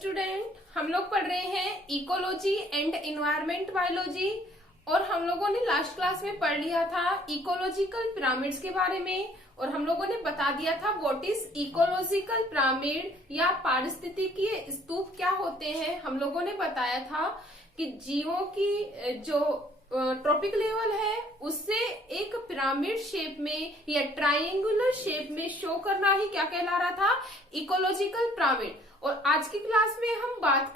Student, हम लोग पढ़ रहे हैं इकोलॉजी एंड एनवायरमेंट बायोलॉजी। और हम लोगों ने लास्ट क्लास में पढ़ लिया था इकोलॉजिकल पिरामिड्स के बारे में, और हम लोगों ने बता दिया था व्हाट इज इकोलॉजिकल पिरामिड या पारिस्थितिकीय स्तूप क्या होते हैं। हम लोगों ने बताया था कि जीवों की जो ट्रॉपिक लेवल है उससे एक पिरामिड शेप में या ट्रायंगुलर शेप में शो करना ही क्या कहला रहा था, इकोलॉजिकल पिरामिड। और आज की क्लास में हम बात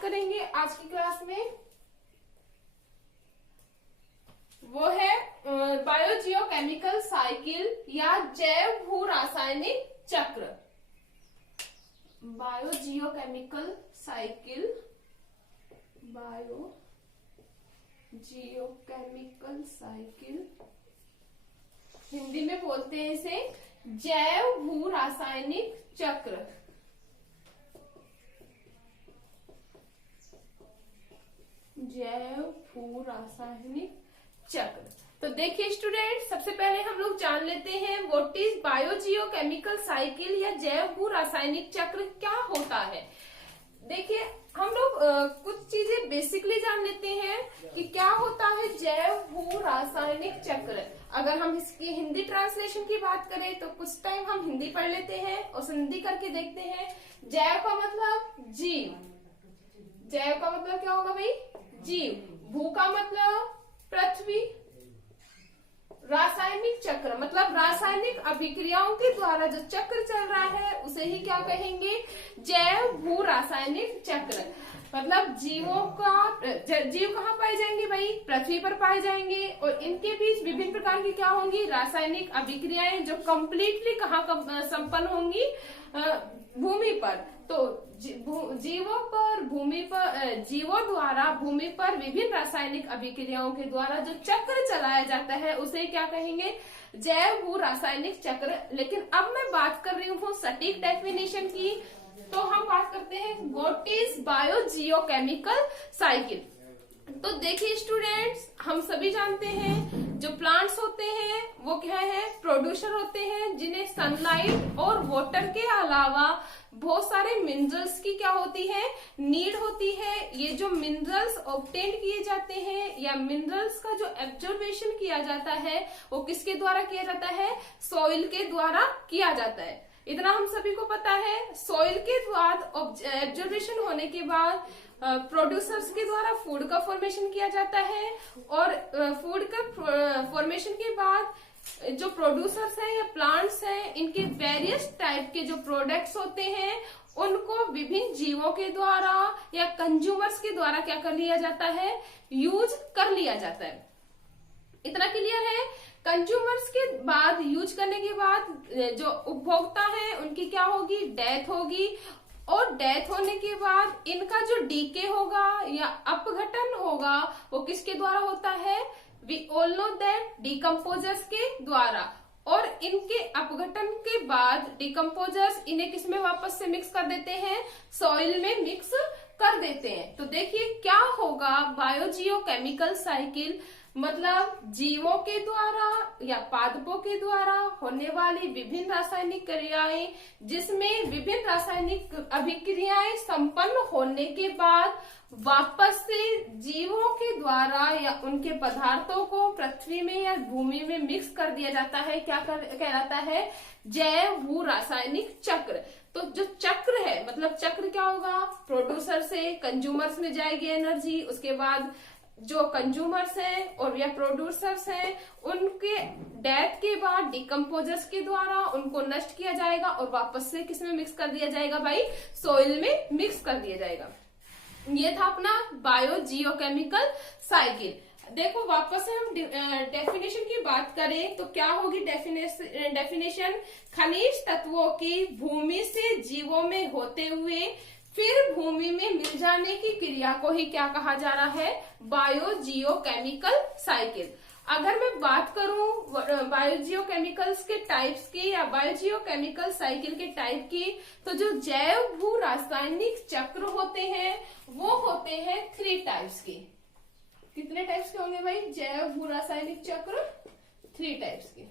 करेंगे आज की क्लास में वो है बायोजियोकेमिकल साइकिल या जैव भू रासायनिक चक्र। Biogeochemical cycle, biogeochemical cycle, Hindi में बोलते हैं इसे जैव भू रासायनिक चक्र। जैव भू रासायनिक चक्र। तो देखिए स्टूडेंट, सबसे पहले हम लोग जान लेते हैं व्हाट इज बायोजियोकेमिकल साइकिल या जैव भू रासायनिक चक्र क्या होता है। देखिए हम लोग कुछ चीजें बेसिकली जान लेते हैं कि क्या होता है जैव भू रासायनिक चक्र। अगर हम इसकी हिंदी ट्रांसलेशन की बात करें तो कुछ टाइम हम हिंदी पढ़ लेते हैं और संधि करके देखते हैं। जैव का मतलब जीव, जैव का मतलब क्या होगा भाई, जीव। भू का मतलब पृथ्वी। रासायनिक चक्र मतलब रासायनिक अभिक्रियाओं के द्वारा जो चक्र चल रहा है उसे ही क्या कहेंगे, जैव भू रासायनिक चक्र। मतलब जीव कहाँ पाए जाएंगे भाई, पृथ्वी पर पाए जाएंगे, और इनके बीच विभिन्न प्रकार की क्या होंगी, रासायनिक अभिक्रियाएं, जो कंप्लीटली कहाँ संपन्न होंगी, भूमि पर। तो जीवों द्वारा भूमि पर विभिन्न रासायनिक अभिक्रियाओं के द्वारा जो चक्र चलाया जाता है उसे क्या कहेंगे, जैव भू रासायनिक चक्र। लेकिन अब मैं बात कर रही हूँ सटीक डेफिनेशन की, तो हम बात करते हैं व्हाट इज बायोजियोकेमिकल साइकिल। तो देखिए स्टूडेंट्स, हम सभी जानते हैं जो प्लांट्स होते हैं वो क्या है, प्रोड्यूसर होते हैं, जिन्हें सनलाइट और वाटर के अलावा बहुत सारे मिनरल्स की क्या होती है, नीड होती है। ये जो मिनरल्स ऑब्टेन किए जाते हैं या मिनरल्स का जो एब्जॉर्बेशन किया जाता है वो किसके द्वारा किया जाता है, सॉइल के द्वारा किया जाता है। इतना हम सभी को पता है। सॉइल के बाद एब्जॉर्बेशन होने के बाद प्रोड्यूसर्स के द्वारा फूड का फॉर्मेशन किया जाता है, और फूड का फॉर्मेशन के बाद जो प्रोड्यूसर्स हैं या प्लांट्स हैं, इनके वेरियस टाइप के जो प्रोडक्ट्स होते हैं उनको विभिन्न जीवों के द्वारा या कंज्यूमर्स के द्वारा क्या कर लिया जाता है, यूज कर लिया जाता है। इतना क्लियर है। कंज्यूमर्स के बाद, यूज करने के बाद जो उपभोक्ता है उनकी क्या होगी, डेथ होगी, और डेथ होने के बाद इनका जो डीके होगा या अपघटन होगा वो किसके द्वारा होता है, we all know that decomposers के द्वारा। और इनके अपघटन के बाद डिकम्पोजर्स इन्हें किसमें वापस से मिक्स कर देते हैं, सॉइल में मिक्स कर देते हैं। तो देखिए क्या होगा, बायोजियोकेमिकल साइकिल मतलब जीवों के द्वारा या पादपों के द्वारा होने वाली विभिन्न रासायनिक क्रियाएं, जिसमें विभिन्न रासायनिक अभिक्रियाएं संपन्न होने के बाद वापस से जीवों के द्वारा या उनके पदार्थों को पृथ्वी में या भूमि में मिक्स कर दिया जाता है। क्या कहलाता है, जैव भू रासायनिक चक्र। तो जो चक्र है मतलब चक्र क्या होगा, प्रोड्यूसर से कंज्यूमर्स में जाएगी एनर्जी, उसके बाद जो कंज्यूमर्स हैं और या प्रोड्यूसर्स हैं उनके डेथ के बाद डिकम्पोजर्स के द्वारा उनको नष्ट किया जाएगा और वापस से किसमें मिक्स कर दिया जाएगा भाई, सॉइल में मिक्स कर दिया जाएगा। ये था अपना बायोजियोकेमिकल साइकिल। देखो वापस से हम डेफिनेशन की बात करें तो क्या होगी डेफिनेशन, खनिज तत्वों की भूमि से जीवों में होते हुए फिर भूमि में मिल जाने की क्रिया को ही क्या कहा जा रहा है, बायोजियोकेमिकल साइकिल। अगर मैं बात करूं बायोजियोकेमिकल्स के टाइप्स की या बायोजियोकेमिकल साइकिल के टाइप की, तो जो जैव भू रासायनिक चक्र होते हैं वो होते हैं 3 टाइप्स के। कितने टाइप्स के होंगे भाई, जैव भू रासायनिक चक्र 3 टाइप्स के।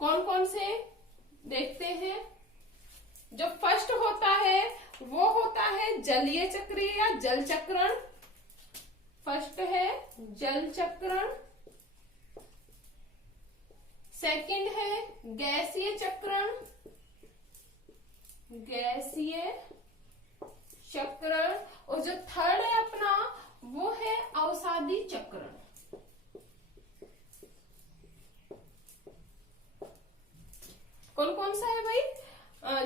कौन कौन से, देखते हैं। जो फर्स्ट होता है वो होता है जलीय चक्र या जल चक्रण। फर्स्ट है जल चक्रण। सेकंड है गैसीय चक्रण। गैसीय चक्रण। और जो थर्ड है अपना वो है अवसादी चक्रण। कौन कौन सा है भाई?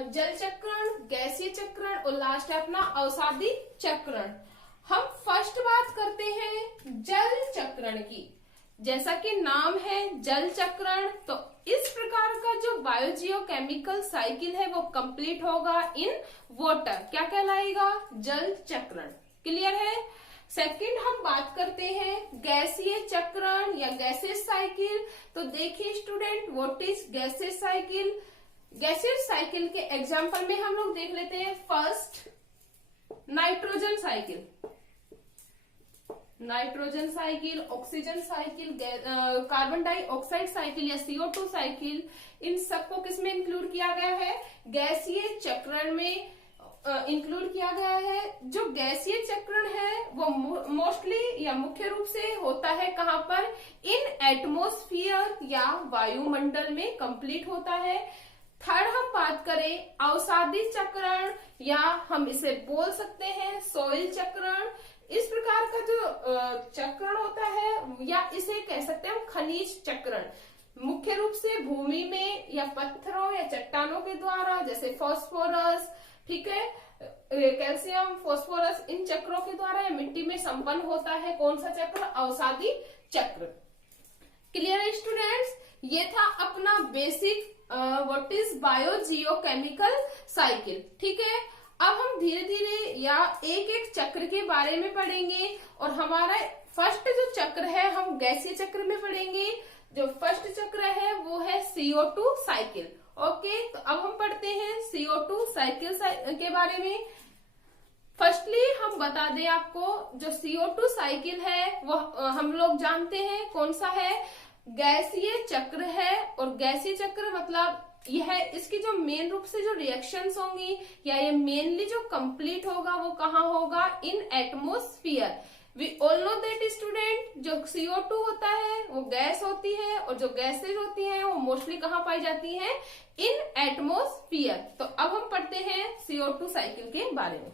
जल चक्रण, गैसीय चक्रण और लास्ट है अपना अवसादी चक्रण। हम फर्स्ट बात करते हैं जल चक्रण की। जैसा कि नाम है जल चक्रण, तो इस प्रकार का जो बायोजियोकेमिकल साइकिल है वो कंप्लीट होगा इन वाटर। क्या कहलाएगा? जल चक्रण। क्लियर है? सेकंड हम बात करते हैं गैसीय चक्रण या गैसेस साइकिल। तो देखिए student, what is gases cycle? Gases cycle के एग्जांपल में हम लोग देख लेते हैं। First nitrogen cycle, nitrogen cycle, oxygen cycle, carbon dioxide cycle या CO2 साइकिल, इन सबको किसमें इंक्लूड किया गया है? गैसीय चक्रण में इंक्लूड किया गया है। जो गैसीय चक्रण है वो मोस्टली या मुख्य रूप से होता है कहां पर? इन एटमॉस्फेयर या वायुमंडल में कंप्लीट होता है। थर्ड हम बात करें अवसादी चक्रण या हम इसे बोल सकते हैं सॉइल चक्रण। इस प्रकार का जो चक्रण होता है या इसे कह सकते हैं हम खनिज चक्रण, मुख्य रूप से भूमि में या पत्थरों या चट्टानों के द्वारा, जैसे फास्फोरस, ठीक है, कैल्शियम, फास्फोरस, इन चक्रों के द्वारा या मिट्टी में संपन्न होता है। कौन सा चक्र? अवसादी चक्र। क्लियर है स्टूडेंट्स? ये था अपना basic what is biogeochemical cycle. ठीक है, अब हम धीरे धीरे या एक एक चक्र के बारे में पढ़ेंगे और हमारा फर्स्ट जो चक्र है हम गैसीय चक्र में पढ़ेंगे। जो फर्स्ट चक्र है वो है CO2 साइकिल। ओके, तो अब हम पढ़ते हैं CO2 साइकिल के बारे में। फर्स्टली हम बता दें आपको, जो CO2 साइकिल है वो हम लोग जानते हैं कौन सा है? गैसीय चक्र है। और गैसीय चक्र मतलब यह है, इसकी जो मेन रूप से जो रिएक्शंस होंगी या ये मेनली जो कंप्लीट होगा वो कहाँ होगा? In atmosphere. We all know that student, जो CO2 होता है वो गैस होती है और जो गैसेज होती है वो मोस्टली कहाँ पाई जाती है? इन एटमॉस्फेयर। तो अब हम पढ़ते हैं CO2 साइकिल के बारे में।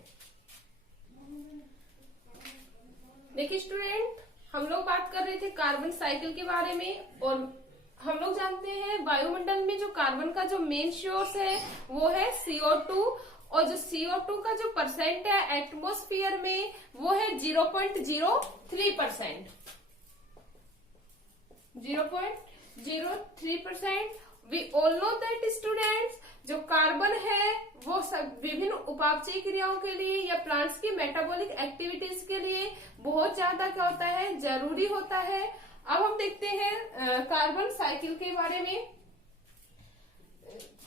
देखिए स्टूडेंट, हम लोग बात कर रहे थे कार्बन साइकिल के बारे में और हम लोग जानते हैं वायुमंडल में जो कार्बन का जो मेन सोर्स है वो है CO2 और जो CO2 का जो परसेंट है एटमॉस्फेयर में वो है 0.03%। 0.03%। We all know that students, जो कार्बन है वो सब विभिन्न उपापचयी क्रियाओं के लिए या प्लांट्स की मेटाबॉलिक एक्टिविटीज के लिए बहुत ज्यादा क्या होता है? जरूरी होता है। अब हम देखते हैं कार्बन साइकिल के बारे में।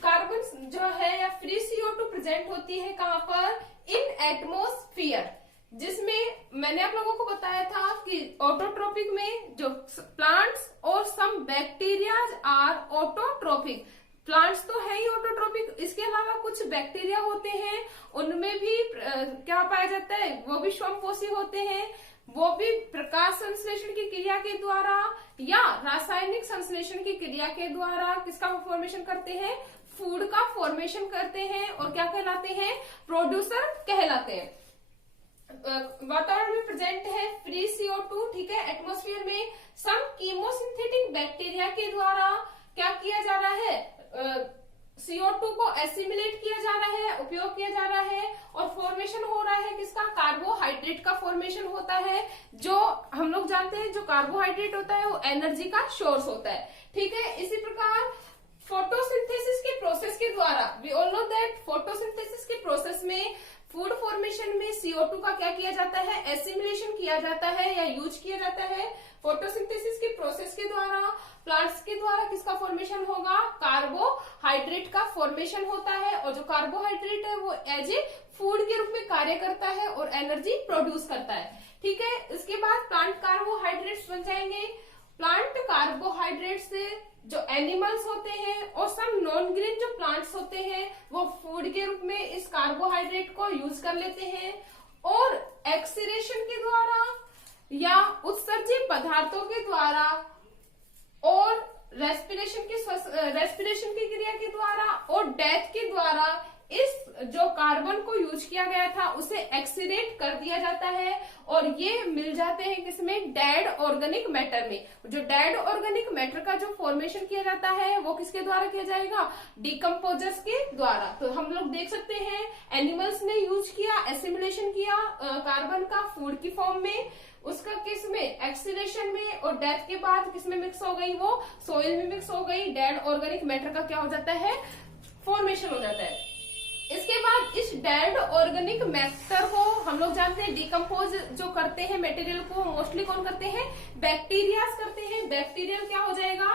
कार्बन जो है या फ्री CO2 प्रेजेंट होती है कहां पर? इन एटमॉस्फेयर, जिसमें मैंने आप लोगों को बताया था कि ऑटोट्रोपिक में जो प्लांट्स और सम बैक्टीरियाज आर ऑटोट्रोपिक। प्लांट्स तो है ही ऑटोट्रोपिक, इसके अलावा कुछ बैक्टीरिया होते हैं उनमें भी क्या पाया जाता है? वो भी स्वयंपोषी होते हैं। वो भी प्रकाश संश्लेषण की क्रिया के द्वारा या रासायनिक संश्लेषण की क्रिया के द्वारा किसका फॉर्मेशन करते हैं? फूड का फॉर्मेशन करते हैं और क्या कहलाते हैं? प्रोड्यूसर कहलाते हैं। वातावरण में प्रेजेंट है फ्री CO2, ठीक है, एटमॉस्फेयर में सम कीमोसिंथेटिक बैक्टीरिया के द्वारा क्या किया जा रहा है? CO2 को एसिमिलेट किया जा रहा है, उपयोग किया जा रहा है और फॉर्मेशन हो रहा है किसका? कार्बोहाइड्रेट का फॉर्मेशन होता है। जो हम लोग जानते हैं जो कार्बोहाइड्रेट होता है वो एनर्जी का सोर्स होता है। ठीक है, इसी प्रकार फोटोसिंथेसिस के प्रोसेस के द्वारा, we all know that photosynthesis के प्रोसेस में फूड फॉर्मेशन में CO2 का क्या किया जाता है? एसिमिलेशन किया जाता है या यूज किया जाता है। फोटोसिंथेसिस के प्रोसेस के द्वारा प्लांट्स के द्वारा किसका फॉर्मेशन होगा? कार्बोहाइड्रेट का फॉर्मेशन होता है और जो कार्बोहाइड्रेट है वो एज ए फूड के रूप में कार्य करता है और एनर्जी प्रोड्यूस करता है। ठीक है, इसके बाद प्लांट कार्बोहाइड्रेट्स बन जाएंगे। प्लांट कार्बोहाइड्रेट से जो एनिमल्स होते हैं और सम नॉन ग्रीन जो प्लांट्स होते हैं वो फूड के रूप में इस कार्बोहाइड्रेट को यूज कर लेते हैं, और एक्सीरेशन के द्वारा या उत्सर्जित पदार्थों के द्वारा और रेस्पिरेशन की क्रिया के द्वारा और डेथ के द्वारा इस जो कार्बन को यूज किया गया था उसे एक्सीरेट कर दिया जाता है, और ये मिल जाते हैं किसमें, डेड ऑर्गेनिक मैटर में। जो डेड ऑर्गेनिक मैटर का जो फॉर्मेशन किया जाता है वो किसके द्वारा किया जाएगा, डिकम्पोजर्स के द्वारा। तो हम लोग देख सकते हैं एनिमल्स ने यूज किया, एसिमिलेशन किया कार्बन का फूड की फॉर्म में, उसका किस में, एक्सीलेशन में, और डेथ के बाद किस में मिक्स हो गई, वो सोइल में मिक्स हो गई। डेड ऑर्गेनिक मैटर का क्या हो जाता है, फॉर्मेशन हो जाता है। इसके बाद इस डेड ऑर्गेनिक मैटर को हम लोग जानते हैं डिकम्पोज जो करते हैं मटेरियल को मोस्टली कौन करते हैं, बैक्टीरियाज करते हैं। बैक्टीरियल क्या हो जाएगा,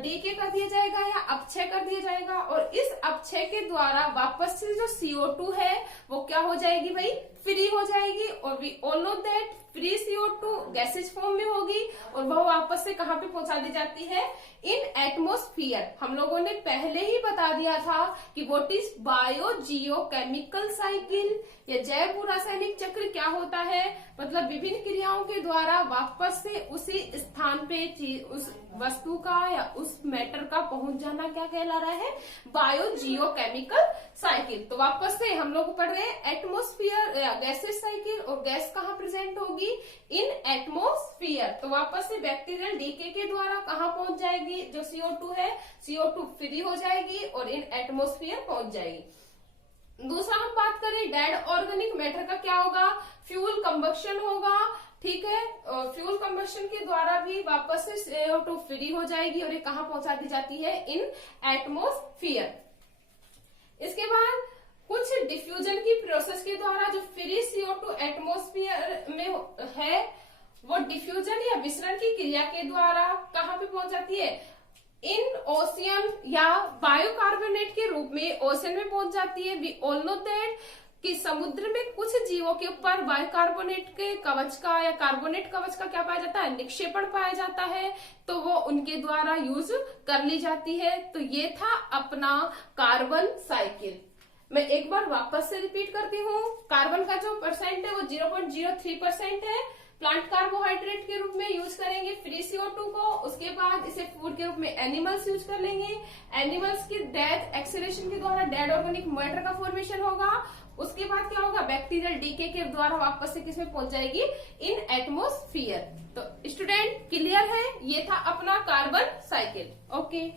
डीके कर दिया जाएगा या अपक्षय कर दिया जाएगा, और इस अपक्षय के द्वारा वापस से जो CO2 है वो क्या हो जाएगी भाई, फ्री हो जाएगी। और we all know that free CO2 gases form में होगी, और वह वापस से कहां पे पहुंचा दी जाती है, इन एटमोस्फियर। हम लोगों ने पहले ही बता दिया था कि what is bio geochemical cycle, या जैव रासायनिक चक्र क्या होता है, मतलब विभिन्न क्रियाओं के द्वारा वापस से उसी स्थान पे उस वस्तु का या उस मैटर का पहुंच जाना क्या कहला रहा है, बायो जियोकेमिकल साइकिल। तो वापस से हम लोग पढ़ रहे हैं एटमोस्फियर या गैसेज साइकिल, और गैस कहाँ प्रेजेंट होगी, इन एटमोस्फियर। तो वापस से बैक्टीरियल डीके के द्वारा कहाँ पहुंच जाएगी, जो CO2 है CO2 फ्री हो जाएगी और इन एटमोस्फियर पहुंच जाएगी। दूसरा हम बात करें डेड ऑर्गेनिक मैटर का क्या होगा, फ्यूल कंबक्शन होगा, ठीक है। फ्यूल कंबक्शन के द्वारा भी वापस से CO2 फ्री हो जाएगी और ये कहाँ पहुंचा दी जाती है, इन एटमोस्फियर। इसके बाद कुछ डिफ्यूजन की प्रोसेस के द्वारा जो फ्री CO2 एटमोस्फियर में है वो डिफ्यूजन या विसरण की क्रिया के द्वारा कहाँ पे पहुंच जाती है, इन ओशियन या बायोकार्बोनेट के रूप में ओशन में पहुंच जाती है। वी ऑल नो दैट कि समुद्र में कुछ जीवों के ऊपर बायोकार्बोनेट के कवच का या कार्बोनेट कवच का क्या पाया जाता है, निक्षेपण पाया जाता है, तो वो उनके द्वारा यूज कर ली जाती है। तो ये था अपना कार्बन साइकिल। मैं एक बार वापस से रिपीट करती हूँ, कार्बन का जो परसेंट है वो 0.03% है। प्लांट कार्बोहाइड्रेट के रूप में यूज करेंगे फ्री CO2 को, उसके बाद इसे फूड के रूप में एनिमल्स यूज कर लेंगे। एनिमल्स की डेथ एक्सीलेशन के द्वारा डेड ऑर्गेनिक मैटर का फॉर्मेशन होगा। उसके बाद क्या होगा, बैक्टीरियल डीके के द्वारा वापस से किसमें पहुंच जाएगी, इन एटमोस्फियर। तो स्टूडेंट क्लियर है, ये था अपना कार्बन साइकिल। ओके।